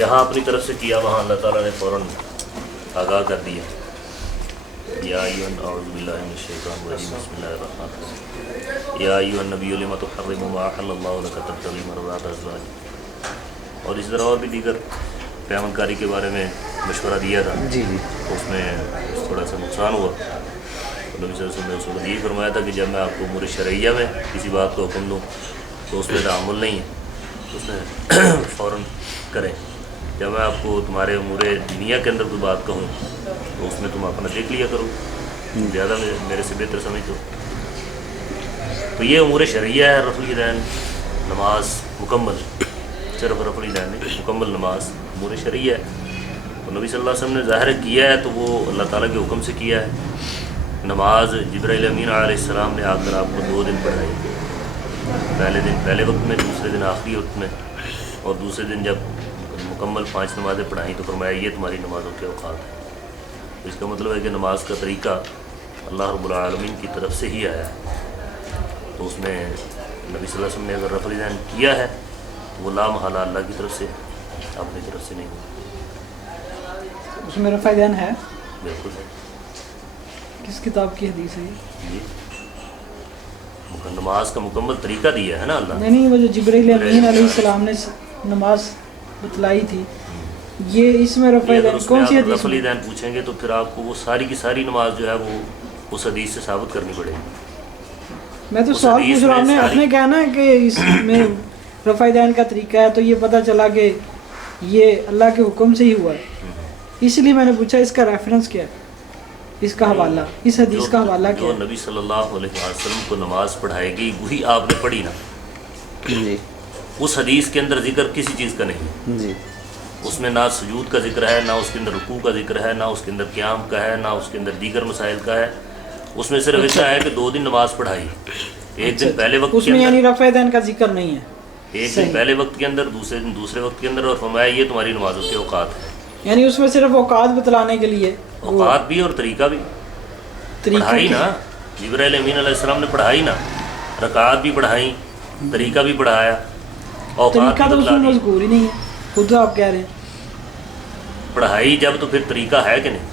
جہاں اپنی طرف سے کیا وہاں اللہ تعالیٰ نے فوراً آگاہ کر دیا. یا اعوذ باللہ من الشیطان الرجیم بسم اللہ الرحمن الرحیم یا ایھا النبی لم تحرم ما احل اللہ لک تبتغی مرضات ازواجک. اور اس طرح اور بھی دیگر پیمانے کاری کے بارے میں مشورہ دیا تھا. جی تو اس میں تھوڑا سا نقصان ہوا. نبی صلی اللہ علیہ وسلم نے اس وقت یہی فرمایا تھا کہ جب میں آپ کو امور شرعیہ میں کسی بات کو حکم دوں تو اس میں تعامل نہیں ہے, اس میں فوراً کریں. جب میں آپ کو تمہارے امور دنیا کے اندر کوئی بات کہوں تو اس میں تم اپنا دیکھ لیا کرو, زیادہ میرے سے بہتر سمجھو. تو یہ امور شرعیہ ہے. رفع الیدین نماز مکمل, صرف رفع الیدین نہیں, مکمل نماز امور شرعیہ ہے. تو نبی صلی اللہ علیہ وسلم نے ظاہر کیا ہے تو وہ اللہ تعالیٰ کے حکم سے کیا ہے. نماز جبرائیل امین علیہ السلام نے آ کر آپ کو 2 دن پڑھائی. پہلے دن پہلے وقت میں, دوسرے دن آخری وقت میں, اور دوسرے دن جب مکمل 5 نمازیں پڑھائیں تو فرمایا یہ تمہاری نمازوں کے اوقات ہیں. اس کا مطلب ہے کہ نماز کا طریقہ اللہ رب العالمین کی طرف سے ہی آیا ہے. تو اس میں نبی صلی اللہ علیہ وسلم نے اگر رفع الیدین کیا ہے تو وہ لا محالہ اللہ کی طرف سے, اپنی طرف سے نہیں. اس میں رفع الیدین ہے. بالکل ہے. کس کتاب کی حدیث ہے یہ؟ جی نماز کا مکمل طریقہ دیا ہے نا اللہ. نہیں, وہ جو جبرائیل امین علیہ السلام نے نماز بتلائی تھی, یہ اس میں رفع الیدین کون سی حدیث رفع میں؟ الیدین پوچھیں گے تو پھر آپ کو وہ ساری کی ساری نماز جو ہے وہ اس حدیث سے ثابت کرنی پڑے گی. میں تو سوال پوچھ رہا ہوں, آپ نے کہنا ہے کہ اس میں رفع الیدین کا طریقہ ہے, تو یہ پتہ چلا کہ یہ اللہ کے حکم سے ہی ہوا ہے. اس لیے میں نے پوچھا اس کا ریفرنس کیا ہے, اس کا حوالہ, اس حدیث کا حوالہ کیا جو ہے؟ نبی صلی اللہ علیہ وسلم کو نماز پڑھائے گی وہی آپ نے پڑھی نا. جی اس حدیث کے اندر ذکر کسی چیز کا نہیں ہے. جی اس میں نہ سجود کا ذکر ہے, نہ اس کے اندر رکوع کا ذکر ہے, نہ اس کے اندر قیام کا ہے, نہ اس کے اندر دیگر مسائل کا ہے. اس میں صرف اتنا ہے کہ 2 دن نماز پڑھائی, ایک دن پہلے وقت اس کے میں اندر, یعنی رفع الیدین کا ذکر نہیں ہے. ایک دن پہلے وقت کے اندر, دوسرے دن دوسرے وقت کے اندر, اور فرمایا یہ تمہاری نمازوں کے اوقات ہیں. یعنی اس میں صرف اوقات بتلانے کے لیے اوقات بھی اور طریقہ بھی پڑھائی نا. جبرائیل امین علیہ السلام نے پڑھائی نا, رکعات بھی پڑھائیں, طریقہ بھی پڑھایا, اوقات طریقہ بھی تو اس بتلا میں دی. مذکور ہی نہیں ہے, خود تو آپ کہہ رہے ہیں. پڑھائی جب تو پھر طریقہ ہے کہ نہیں.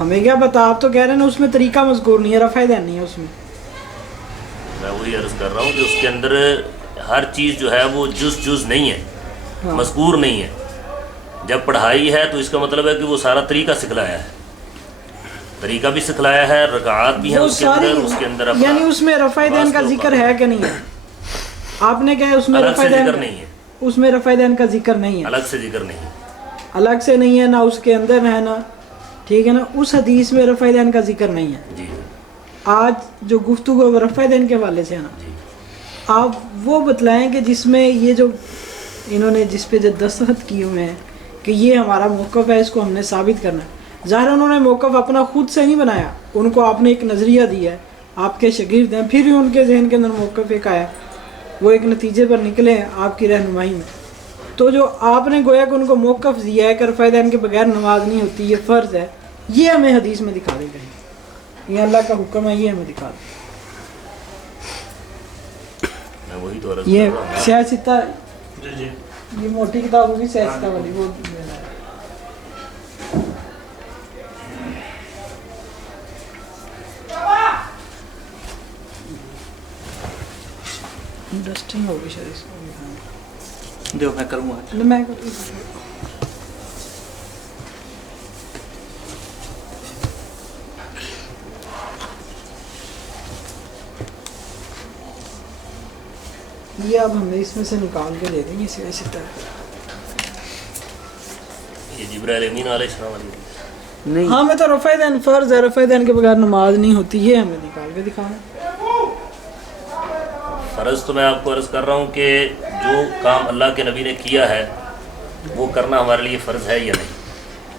ہمیں کیا پتا, آپ تو کہہ رہے ہیں نا اس میں طریقہ مذکور نہیں ہے, رفع الیدین نہیں ہے اس میں. میں وہی عرض کر رہا ہوں کہ اس کے اندر ہر چیز جو ہے وہ جز نہیں ہے, مذکور نہیں ہے. جب پڑھائی ہے تو اس کا مطلب ہے کہ وہ سارا طریقہ سکھلایا ہے, طریقہ بھی سکھلایا ہے, رکعات بھی ہیں اس کے اندر, اس کے اندر یعنی اس میں رفع الیدین کا ذکر ہے کہ نہیں ہے؟ آپ نے کہا اس میں الگ رفع سے الیدین ذکر نہیں ہے, اس میں رفع الیدین کا ذکر نہیں ہے, الگ سے ذکر نہیں ہے, الگ سے نہیں ہے, نہ اس کے اندر ہے نا, ٹھیک ہے نا. اس حدیث میں رفع الیدین کا ذکر نہیں ہے. جی آج جو گفتگو ہے رفع الیدین کے حوالے سے ہے نا, جی. آپ وہ بتلائیں کہ جس میں یہ جو انہوں نے جس پہ جو دستخط کیے ہوئے ہیں کہ یہ ہمارا موقف ہے, اس کو ہم نے ثابت کرنا ہے. ظاہر انہوں نے موقف اپنا خود سے نہیں بنایا, ان کو آپ نے ایک نظریہ دیا ہے, آپ کے شاگرد ہیں, پھر بھی ان کے ذہن کے اندر موقف ایک آیا, وہ ایک نتیجے پر نکلے ہیں آپ کی رہنمائی میں. تو جو آپ نے گویا کہ ان کو موقف دیا ہے کہ رفع الیدین کے بغیر نماز نہیں ہوتی, یہ فرض ہے, یہ ہمیں حدیث میں دکھا دے کہیں, یہ اللہ کا حکم ہے, یہ ہمیں دکھا دے. میں وہی تو عرض یہ کر رہا ہوں. سیاستہ, جی جی یہ موٹی کتاب ہوگی سیاستہ والی, وہ انٹرسٹنگ ہوگی شاید اس کو. دیو میں کروں گا. میں یہ اب ہمیں اس میں سے نکال کے دے دیں, یہ سیاستہ ہے. یہ جبرائیل امین علیہ السلام علیہ وسلم. نہیں ہاں, میں تو رفع الیدین فرض ہے, رفع الیدین کے بغیر نماز نہیں ہوتی, یہ ہمیں نکال کے دکھانا. فرض تو میں آپ کو عرض کر رہا ہوں کہ جو کام اللہ کے نبی نے کیا ہے وہ کرنا ہمارے لیے فرض ہے یا نہیں.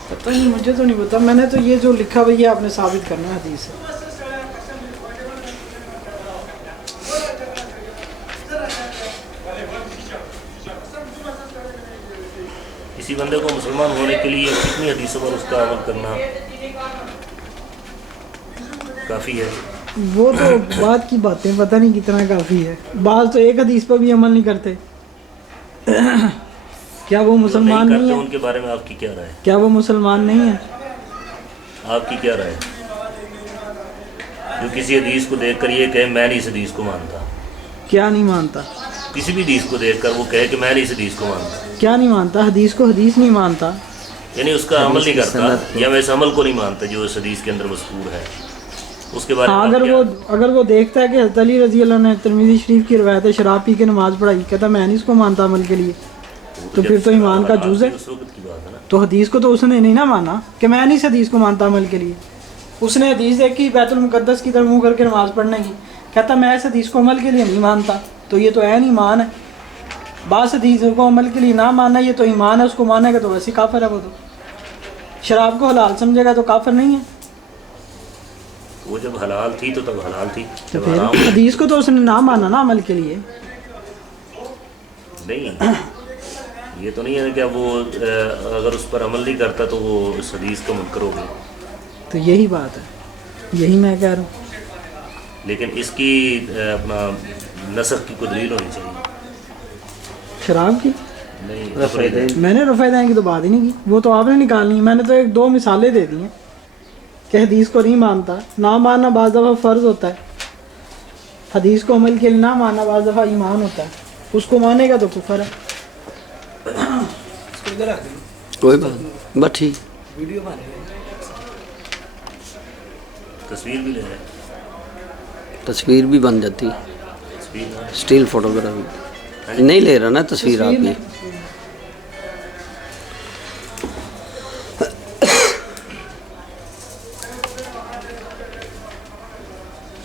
پتہ نہیں, مجھے تو نہیں پتا, میں نے تو یہ جو لکھا ہوا یہ آپ نے ثابت کرنا ہے حدیث سے. کسی بندے کو مسلمان ہونے کے لیے کتنی حدیثوں پر اس کا عمل کرنا کافی ہے؟ وہ تو بات کی باتیں, پتہ نہیں کتنا کافی ہے. بعض تو ایک حدیث پر بھی عمل نہیں کرتے. کیا وہ مسلمان نہیں نہیں کرتے ہے؟ ان کے بارے میں آپ کی کیا رائے ہے؟ کیا وہ مسلمان نہیں ہے؟ آپ کی کیا رائے ہے؟ جو کسی حدیث کو دیکھ کر یہ کہے میں نہیں اس حدیث کو مانتا، کیا نہیں مانتا؟ کسی بھی حدیث کو دیکھ کر وہ کہے کہ میں نہیں اس حدیث کو مانتا، کیا نہیں مانتا؟ حدیث کو حدیث نہیں مانتا، یعنی اس کا عمل نہیں کرتا، یا میں اس عمل کو نہیں مانتا جو اس حدیث کے اندر مذکور ہے، اس کے بارے ہاں میں اگر وہ دیکھتا ہے کہ حضرت علی رضی اللہ عنہ نے ترمذی شریف کی روایت ہے شراب پی کے نماز پڑھائی، کہتا میں نہیں اس کو مانتا عمل کے لیے، تو پھر تو ایمان کا جز ہے۔ اس وقت کی بات ہے نا، تو حدیث کو تو اس نے نہیں نا مانا کہ میں نہیں اس حدیث کو مانتا عمل کے لیے، اس نے حدیث دیکھی بیت المقدس کی طرف منہ کر کے نماز پڑھنے کی، کہتا میں اس حدیث کو عمل کے لیے نہیں مانتا، تو یہ تو عین ایمان ہے۔ بعض حدیثوں کو عمل کے لیے نہ ماننا یہ تو ایمان ہے، اس کو مانے گا تو ویسے کافر ہے، وہ تو شراب کو حلال سمجھے گا تو کافر نہیں ہے۔ وہ جب حلال تھی تو تب حلال تھی، تو جب پھر حرام حدیث کو تو اس نے نہ مانا نا عمل کے لیے۔ نہیں، یہ تو نہیں ہے کہ وہ اگر اس پر عمل نہیں کرتا تو وہ اس حدیث کا منکر ہو گیا، تو یہی بات ہے، یہی میں کہہ رہا ہوں۔ لیکن اس کی اپنا نسخ کی کوئی دلیل ہونی چاہیے۔ شراب کی نہیں، میں نے رفع دین کی تو بات ہی نہیں کی، وہ تو آپ نے نکالنی ہے، میں نے تو ایک دو مثالیں دے دی ہیں کہ حدیث کو نہیں مانتا، نہ ماننا بعض دفعہ فرض ہوتا ہے، حدیث کو عمل کے لیے نہ ماننا بعض دفعہ ایمان ہوتا ہے، اس کو مانے گا تو کفر ہے۔ کوئی بات بس ٹھیک، تصویر بھی لے رہے ہیں، تصویر بھی بن جاتی ہے، تصویر اسٹیل فوٹوگرافی نہیں لے رہا نا تصویر آپ کی۔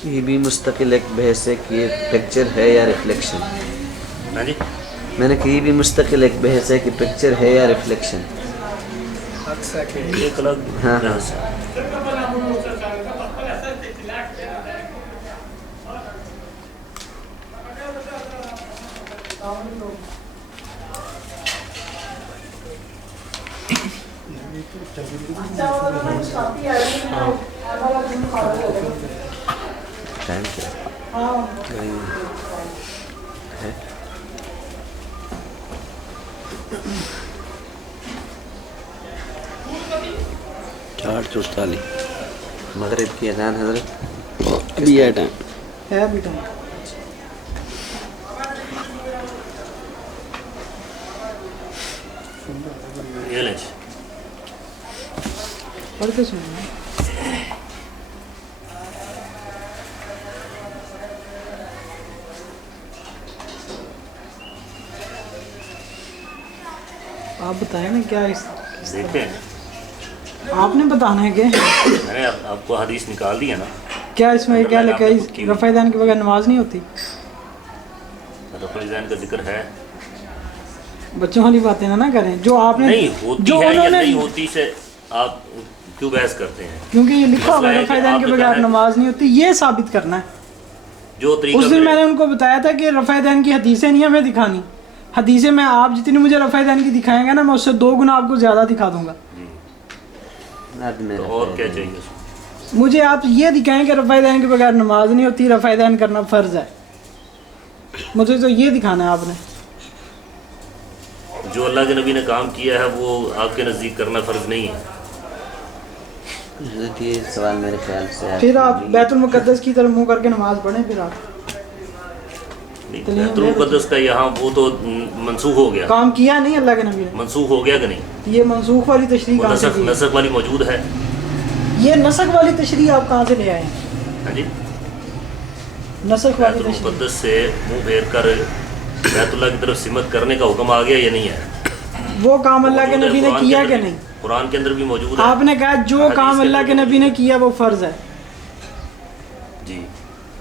یہ بھی مستقل ایک بحث ہے کہ یہ پکچر ہے یا ریفلیکشن۔ ہاں جی، میں نے کہ یہ بھی مستقل ایک بحث ہے کہ پکچر ہے یا ریفلیکشن۔ ایک الگ ہاں۔ بحث ہے۔ ٹائم کیا ہے؟ 4:44 مغرب کی اذان حضرت ابھی ہے ٹائم ہے ابھی ٹائم۔ یہ لیں پڑھ کے سنیں۔ آپ بتائیں نا کیا دیکھیں، آپ نے بتانا ہے کہ میں نے آپ کو حدیث نکال دی ہے نا، کیا اس میں کیا لکھا ہے رفع دین کے بغیر نماز نہیں ہوتی؟ رفع دین کا ذکر ہے، بچوں والی باتیں نہ کریں جو آپ نے نہیں ہوتی جو ہے یا انہوں نے، نہیں ہوتی سے آپ کیوں بحث کرتے ہیں؟ کیونکہ یہ لکھا ہوا مسئلہ ہے ہے رفع کہ دین آپ کے نے بغیر کہا ہے نماز نہیں ہوتی، یہ ثابت کرنا ہے۔ جو طریقہ اس دن میں نے ان کو بتایا تھا کہ رفع دین کی حدیثیں نہیں ہمیں دکھانی، حدیثیں میں آپ جتنی مجھے رفع دین کی دکھائیں گے نا میں اس سے 2 گنا آپ کو زیادہ دکھا دوں گا۔ تو اور کیا چاہیے اس کو؟ مجھے آپ یہ دکھائیں کہ رفع دین کے بغیر نماز نہیں ہوتی، رفع دین کرنا فرض ہے، مجھے تو یہ دکھانا ہے آپ نے۔ جو اللہ کے نبی نے کام کیا ہے وہ آپ کے نزدیک کرنا فرض نہیں ہے؟ حضرت یہ سوال میرے خیال سے پھر آپ بیت المقدس کی طرف منہ کر کے نماز پڑھیں، پھر آپ بیت المقدس کا یہاں وہ تو منسوخ ہو گیا، کام کیا نہیں اللہ کے نبی نے، منسوخ ہو گیا کہ نہیں؟ یہ منسوخ والی تشریح وہ کہاں سے نسخ کی ہے؟ نسخ والی موجود ہے۔ یہ نسخ والی تشریح آپ کہاں سے لے آئے ہیں؟ ہاں جی، نسخ بیت والی تشریح المقدس سے منہ پھیر کر بیت اللہ کی طرف سمت کرنے کا حکم آ گیا یا نہیں ہے؟ وہ کام اللہ کے موجود ہے، نبی نے قرآن کے کیا اندر کہ بھی- نہیں؟ قرآن کے اندر بھی موجود ہے۔ آپ نے کہا جو حدیث کام کے اللہ اندر کے بھی نبی نے کیا وہ فرض ہے، جی،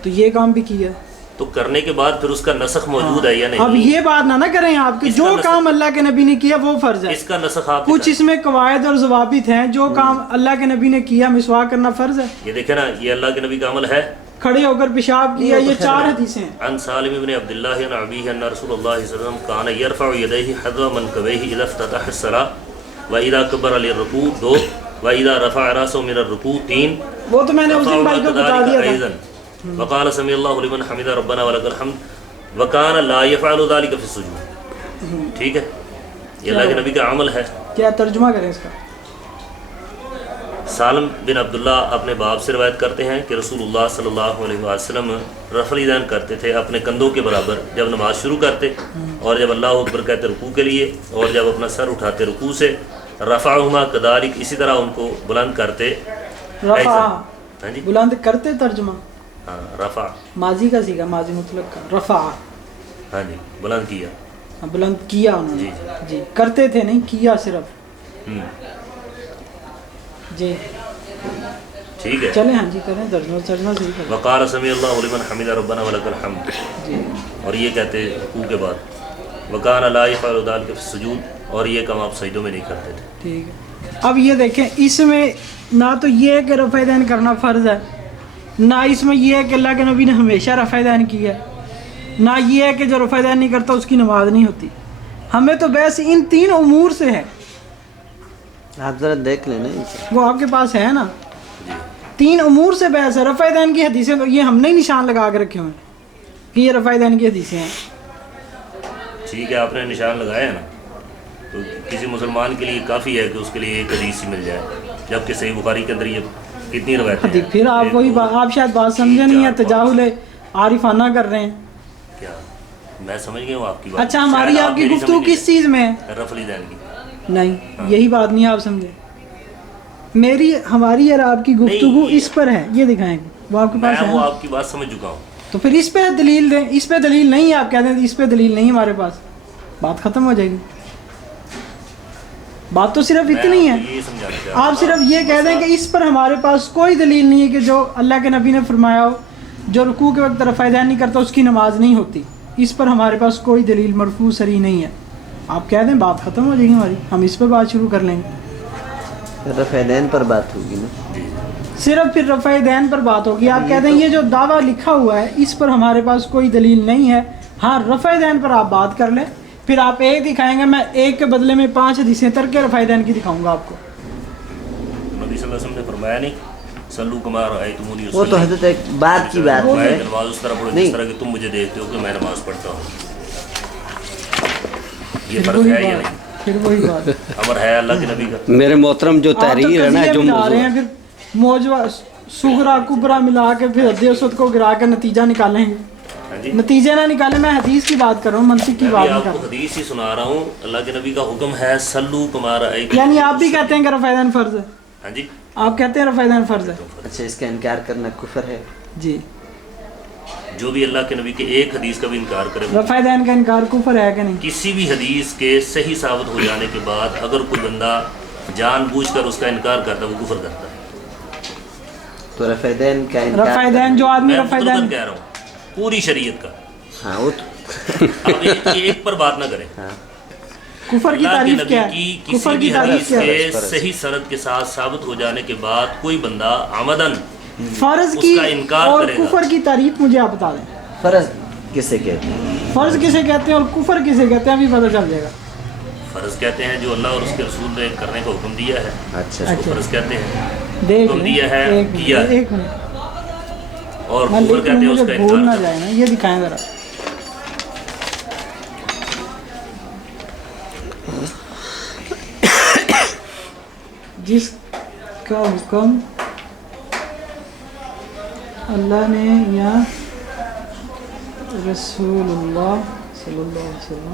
تو یہ کام بھی کیا۔ تو کرنے کے بعد پھر اس کا نسخ موجود ہے یا اب نہیں؟ یہ بات نہ کریں آپ کہ اس جو کا نسخ- کام اللہ کے نبی نے کیا وہ فرض ہے، اس کا نسخ آپ کچھ دکھائیں۔ اس میں قواعد اور ضوابط ہیں، جو کام اللہ کے نبی نے کیا مسواک کرنا فرض ہے، یہ دیکھیں نا، یہ اللہ کے نبی کا عمل ہے۔ کھڑے ہو کر پیشاب کیا، یہ 4 حدیثیں ہیں۔ عن سالم بن عبد الله عن أبيه أن رسول الله صلى الله عليه وسلم كان يرفع يديه حذو منكبيه إذا افتتح الصلاة وإذا كبر للركوع 2 وإذا رفع رأسه من الركوع 3 وہ تو میں نے اس دن بھائی کو بتا دیا تھا۔ أيضا وقال سمع الله لمن حمد ربنا ولك الحمد وكان لا يفعل ذلك في السجود۔ ٹھیک ہے، یہ اللہ کے نبی کا عمل ہے. کیا ترجمہ کریں اس کا؟ سالم بن عبداللہ اپنے باپ سے روایت کرتے ہیں کہ رسول اللہ صلی اللہ علیہ وسلم رفع الیدین کرتے تھے اپنے کندھوں کے برابر جب نماز شروع کرتے، اور جب اللہ اکبر کہتے رکوع کے لیے، اور جب اپنا سر اٹھاتے رکوع سے رفعہما کذالک، اسی طرح ان کو بلند کرتے. رفع، ہاں جی، بلند کرتے، ترجمہ ہاں رفع، ماضی کا سیگا، ماضی مطلق کا، رفع، ہاں جی بلند کیا. بلند کیا انہوں جی نے. جی کرتے تھے نہیں، کیا صرف. جی ٹھیک ہے، چلیں ہاں جی کریں ترجمہ صحیح کریں. وقال سمع اللہ لمن حمد ربنا ولک الحمد، جی اور یہ کہتے رکوع کے بعد. وکان لا یفعل ذلک فی السجود، اور یہ کام آپ سجدوں میں نہیں کرتے تھے. ٹھیک ہے. اب یہ دیکھیں اس میں نہ تو یہ ہے کہ رفع دین کرنا فرض ہے، نہ اس میں یہ ہے کہ اللہ کے نبی نے ہمیشہ رفع دین کیا ہے، نہ یہ ہے کہ جو رفع دین نہیں کرتا اس کی نماز نہیں ہوتی. ہمیں تو بحث ان تین امور سے ہے. آپ ذرا دیکھ لیں نا ان سے. وہ آپ کے پاس ہے نا، تین امور سے بحث ہے. رفع دین کی حدیثیں تو یہ ہم نے نشان لگا کے رکھے ہوئے ہیں کہ یہ رفع دین کی حدیثیں ہیں. ٹھیک ہے، آپ نے نشان لگایا نا، تو کسی مسلمان کے لیے کافی ہے کہ اس کے لیے ایک حدیث ہی مل جائے، جبکہ صحیح بخاری کے اندر یہ کتنی روایتیں ہیں. پھر آپ وہی آپ شاید بات سمجھے نہیں ہے، تجاہل عارفانہ کر رہے ہیں. کیا میں سمجھ گیا ہوں آپ کی بات. اچھا ہماری آپ کی گفتگو کس چیز میں ہے؟ رفع الیدین کی. نہیں یہی بات نہیں آپ سمجھے. ہماری اور آپ کی گفتگو اس پر ہے، یہ دکھائیں گے. وہ آپ کے پاس میں ہے وہ نا؟ آپ کی بات سمجھ چکا ہوں. تو پھر اس پہ دلیل دیں. اس پہ دلیل نہیں ہے، آپ کہتے ہیں اس پہ دلیل نہیں ہمارے پاس، بات ختم ہو جائے گی. بات تو صرف اتنی ہے، یہ سمجھانا چاہ رہا آپ صرف یہ کہہ دیں کہ اس پر ہمارے پاس کوئی دلیل نہیں ہے کہ جو اللہ کے نبی نے فرمایا ہو جو رکوع کے وقت رفع دین نہیں کرتا اس کی نماز نہیں ہوتی. اس پر ہمارے پاس کوئی دلیل مرفوع صریح نہیں ہے. آپ کہہ دیں بات ختم ہو جائے گی ہماری، ہم اس پہ بات شروع کر لیں گے. رفع دین پر بات ہوگی نا، صرف پھر رفع دین پر بات ہوگی. آپ کہہ دیں یہ جو دعویٰ لکھا ہوا ہے اس پر ہمارے پاس کوئی دلیل نہیں ہے. ہاں رفع دین پر آپ بات کر لیں، پھر آپ ایک دکھائیں گے، میں ایک کے بدلے میں 5 حدیثیں ترک رفع دین کی دکھاؤں گا آپ کو. نبی صلی اللہ علیہ وسلم نے فرمایا نہیں صلو کما رأیتمونی وہ تو حضرت ایک بات کی بات میں ہے. نماز اس طرح پڑھوں جس طرح کہ تم مجھے دیکھتے ہو کہ میں نماز پڑھتا ہوں. یہ پھر فرق وہی ہے یا بات، نہیں؟ پھر وہی بات. امر ہے اللہ کے نبی کا. میرے محترم جو تحریر ہے نا، جو بنا موضوع رہے ہیں پھر موجوہ صغرا کبرا ملا کے پھر حد اسود کو گرا کے نتیجہ نکالیں گے. نتیجے نہ نکالیں. میں حدیث کی بات کر رہا ہوں، منطق کی بات نہیں آپ کر کو رہا. حدیث ہی سنا رہا ہوں. اللہ کے نبی کا حکم ہے صلو کما رأیتمونی. یعنی آپ بھی کہتے ہیں کہ رفع دین فرض ہے؟ ہاں جی، آپ کہتے ہیں رفع دین فرض ہے؟ اچھا اس کا انکار کرنا کفر ہے؟ جی. جو بھی اللہ کے نبی کے ایک حدیث کا بھی انکار کرے، رفع دین کا انکار کفر ہے کہ نہیں؟ کسی بھی حدیث کے صحیح ثابت ہو جانے کے بعد اگر کوئی بندہ جان بوجھ کر اس کا انکار کرتا ہے وہ کفر کرتا ہے. تو رفع دین کا انکار رفع دین جو آدمی میں رفع مطلق دین، کہہ رہا ہوں پوری شریعت کا. ہاں وہ تو اب ایک پر بات نہ کریں. کفر کی اللہ کے تعریف نبی کیا کی ہے؟ کسی کفر بھی کی تعریف حدیث کیا ہے؟ کے صحیح سند کے ساتھ ثابت ہو جانے کے بعد کوئی بندہ عمدن فرض اس کی کا انکار اور کرے گا. کفر کی تعریف مجھے آپ بتا دیں. فرض کسے کہتے ہیں؟ فرض کسے کہتے ہیں اور کفر کسے کہتے ہیں ابھی پتہ چل جائے گا. فرض کہتے ہیں جو اللہ اور اس کے رسول نے کرنے کا حکم دیا ہے، اچھا اس کو فرض کہتے ہیں. دیکھ حکم لیں دیا ہے، کیا ہے. ایک منٹ اور میں کفر لکھ کہتے ہیں لوں، اس کا مجھے بھول نہ انکار. جائے نا. یہ دکھائیں ذرا. جس کا حکم اللہ نے یا رسول اللہ صلی اللہ علیہ وسلم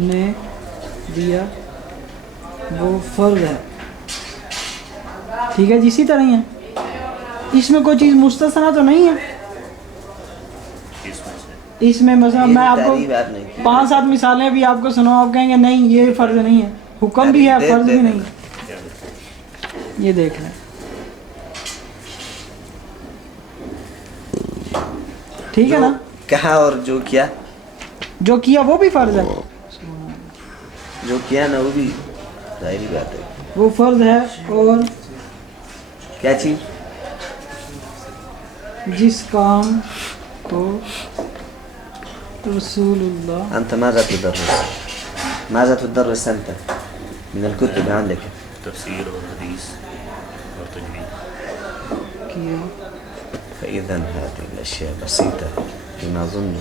نے دیا وہ فرض ہے. ٹھیک ہے جی، اسی طرح ہی ہے. اس میں کوئی چیز مستثنا تو نہیں ہے. اس میں مثلا میں آپ کو 5-7 مثالیں بھی آپ کو سناؤں، آپ کہیں گے نہیں یہ فرض نہیں ہے. حکم بھی ہے، فرض بھی نہیں ہے. یہ دیکھ لیں. ٹھیک ہے نا؟ کہا اور جو کیا وہ بھی فرض ہے. جو کیا نا وہ بھی ظاہری بات ہے وہ فرض ہے. اور کیا چیز؟ جس کام کو رسول اللہ انت ماذا تدرس انت من الكتب عندك؟ تفسیر اور حدیث اور تجوید. کیا فإذا هذه الأشياء بسيطة فيما أظن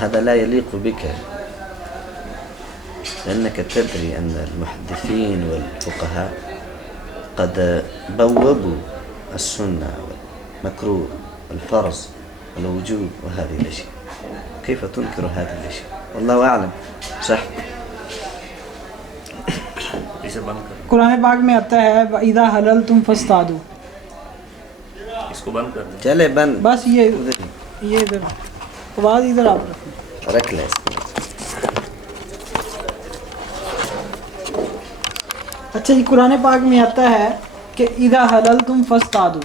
هذا لا يليق بك، لأنك تدري أن المحدثين والفقهاء قد بوبوا السنة والمكروه والفرض والوجوب وهذه الأشياء، كيف تنكر هذه الأشياء؟ والله أعلم. صح. اسے بند کر، قرآن پاک میں آتا ہے وَإِذَا حَلَلْتُمْ فَاصْطَادُوا، اس کو بند کر دیں. چلے بند. بس یہ ادھر آواز ادھر آپ رکھیں. رکھ لے اس کو. اچھا جی، قرآن پاک میں آتا ہے کہ اذا حللتم فاصطادوا،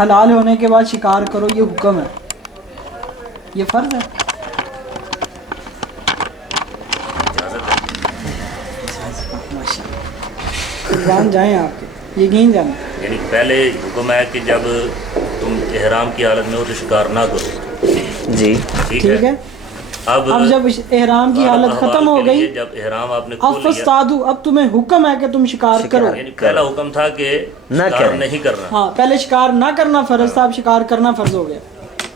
حلال ہونے کے بعد شکار کرو، یہ حکم ہے، یہ فرض ہے. جان جائیں آپ کے، یقین جائیں. یعنی پہلے حکم ہے کہ جب تم احرام کی حالت میں ہو تو شکار نہ کرو. جی ٹھیک ٹھیک ہے. اب جب احرام کی حالت ختم ہو گئی، جب احرام آپ نے اب کھول لیا، فاصطادوا، اب تمہیں حکم ہے کہ تم شکار کرو. یعنی پہلا حکم تھا کہ شکار نہیں کرنا، ہاں، پہلے شکار نہ کرنا فرض تھا، اب شکار کرنا فرض ہو گیا.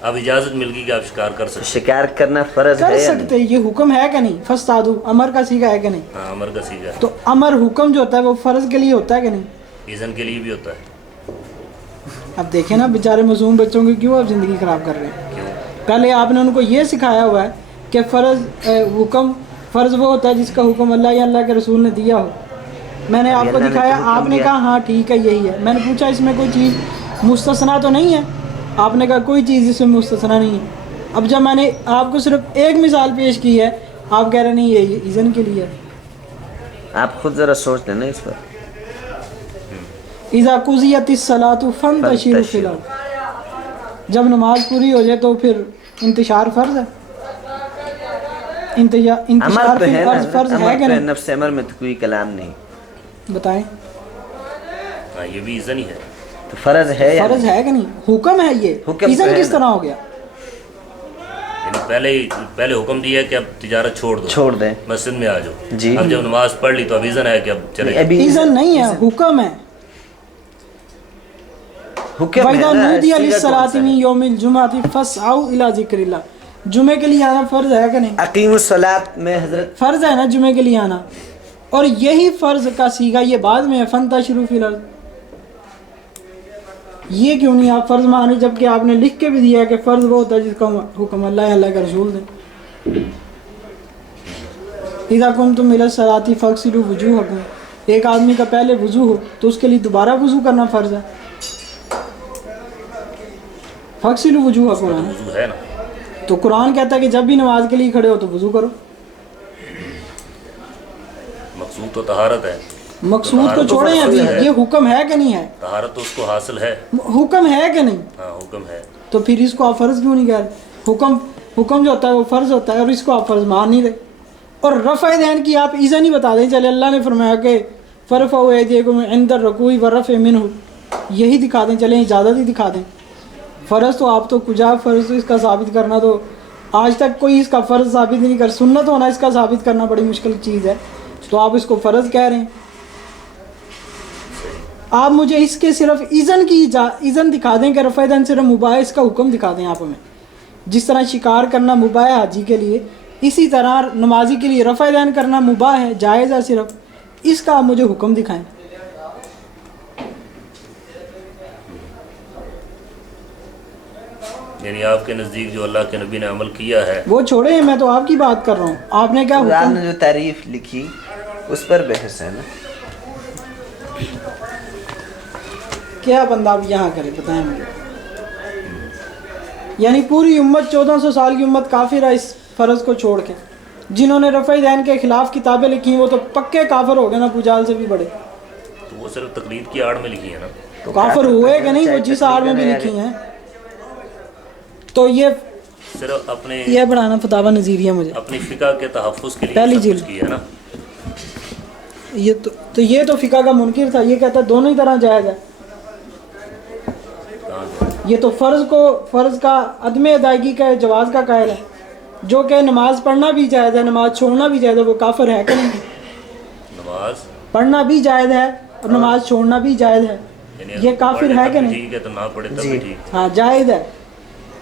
اب اجازت مل گئی کہ آپ شکار کر سکتے. شکار کرنا فرض کر ہے یا سکتے، یہ حکم ہے کہ نہیں؟ فاصطادوا امر کا صیغہ ہے کہ نہیں؟ ہاں، امر کا سیگا. تو امر حکم جو ہوتا ہے وہ فرض کے لیے ہوتا ہے کہ نہیں؟ ایزن کے لیے بھی ہوتا ہے. اب دیکھیں نا بیچارے معصوم بچوں کی کیوں آپ زندگی خراب کر رہے ہیں. کیوں؟ پہلے آپ نے ان کو یہ سکھایا ہوا ہے کہ حکم فرض وہ ہوتا ہے جس کا حکم اللہ یا اللہ کے رسول نے دیا ہو. میں نے آپ کو دکھایا، آپ نے کہا ہاں ٹھیک ہے یہی ہے. میں نے پوچھا اس میں کوئی چیز مستثنا تو نہیں ہے؟ آپ نے کہا کوئی چیز اس میں مستثنا نہیں ہے. اب جب میں نے آپ کو صرف ایک مثال پیش کی ہے، آپ کہہ رہے نہیں یہ اذن کے لیے ہے. آپ خود ذرا سوچ لیں نا اس پر. اذا قضیت الصلاۃ فانتشروا فی الارض، جب نماز پوری ہو جائے تو پھر انتشار فرض ہے. انتشار امر فی ہے نا، الارض فرض ہے امر کہ پہ نہیں؟ نفس امر میں تو کوئی کلام نہیں. بتائیں. ہاں، یہ بھی ایزن ہی ہے. تو فرض ہے یا فرض ہے کہ نہیں؟ حکم ہے یہ. حکم اذن تو ہے کس نا. طرح ہو گیا؟ یعنی پہلے حکم دیا کہ اب تجارت چھوڑ دو، چھوڑ دیں. مسجد میں آ جاؤ. جی. اب جب نماز پڑھ لی تو اب ایزن ہے کہ اب چلے جاؤ. ابھی اذن نہیں ہے، حکم ہے. حکم ہے وَإِذَا نا. نُودِيَ سیدھا لِلصَّلَاةِ کون سا مِنْ ہے؟ يَوْمِ الْجُمْعَةِ فَاسْعَوْا إِلَى ذِكْرِ اللَّهِ، جمعے کے لیے آنا فرض ہے کہ نہیں؟ اقیم الصلاۃ میں حضرت فرض ہے نا جمعے کے لیے آنا. اور یہی فرض کا صیغہ یہ بعد میں ہے فانتشروا فی الارض. یہ کیوں نہیں آپ فرض مانے، جبکہ آپ نے لکھ کے بھی دیا ہے کہ فرض وہ ہوتا ہے جس کا حکم اللہ یا اللہ کا رسول دے. اذا قمتم الى الصلاۃ فاغسلوا وجوہکم، ایک آدمی کا پہلے وضو ہو تو اس کے لیے دوبارہ وضو کرنا فرض ہے. فاغسلوا وجوہکم ہے. وضو ہے نا. تو قرآن کہتا ہے کہ جب بھی نماز کے لیے کھڑے ہو تو وضو کرو. مقصود تو طہارت ہے. مقصود کو چھوڑیں ابھی، یہ حکم ہے کہ نہیں ہے؟ طہارت تو اس کو حاصل ہے. حکم ہے کہ نہیں؟ ہاں، حکم ہے. تو پھر اس کو آپ فرض کیوں نہیں کہہ رہے؟ حکم جو ہوتا ہے وہ فرض ہوتا ہے، اور اس کو آپ فرض مان نہیں رہے. اور رفع دین کی آپ ایزن ہی بتا دیں. چلے اللہ نے فرمایا کہ فرفعوا ایدیکم عند الرکوع والرفع منہ، یہی دکھا دیں، چلیں اجازت ہی دکھا دیں. فرض تو آپ تو کجا فرض تو اس کا ثابت کرنا تو آج تک کوئی اس کا فرض ثابت نہیں کر. سنت ہونا اس کا ثابت کرنا بڑی مشکل چیز ہے، تو آپ اس کو فرض کہہ رہے ہیں. آپ مجھے اس کے صرف اذن دکھا دیں کہ رفع دین صرف مباح، اس کا حکم دکھا دیں آپ ہمیں. جس طرح شکار کرنا مباح ہے حاجی کے لیے، اسی طرح نمازی کے لیے رفع دین کرنا مباح ہے، جائز ہے، صرف اس کا آپ مجھے حکم دکھائیں. یعنی آپ کے نزدیک جو اللہ کے نبی نے عمل کیا ہے وہ چھوڑیں، میں تو آپ کی بات کر رہا ہوں. آپ نے کیا قرآن حکم نے جو تعریف لکھی اس پر بحث ہے نا. کیا بندہ اب یہاں کرے بتائیں مجھے. یعنی پوری امت 1400 سال کی امت کافر ہے اس فرض کو چھوڑ کے. جنہوں نے رفع دین کے خلاف کتابیں لکھی وہ تو پکے کافر ہو گئے نا، پوجال سے بھی بڑے. تو وہ صرف تقلید کی آڑ میں لکھی ہے نا. تو کافر ہوئے کہ نہیں وہ جس آڑ میں بھی لکھی ہیں. تو یہ صرف اپنے یہ پڑھانا فتاوی نظیریہ مجھے اپنی فقہ کے تحفظ کے لیے پہلی سب جلد. کچھ کیا ہے نا. یہ تو فقہ کا منکر تھا، یہ کہتا ہے دونوں ہی طرح جائز ہے. یہ تو فرض کا عدم ادائیگی کا جواز کا قائل ہے. جو کہ نماز پڑھنا بھی جائز ہے، نماز چھوڑنا بھی جائز ہے، وہ کافر ہے کہ نہیں؟ نماز پڑھنا بھی جائز ہے اور نماز چھوڑنا بھی جائز ہے، یعنی یہ کافر ہے کہ نہیں؟ ٹھیک ہے تو نہ پڑھے تب بھی ٹھیک. ہاں جائز ہے.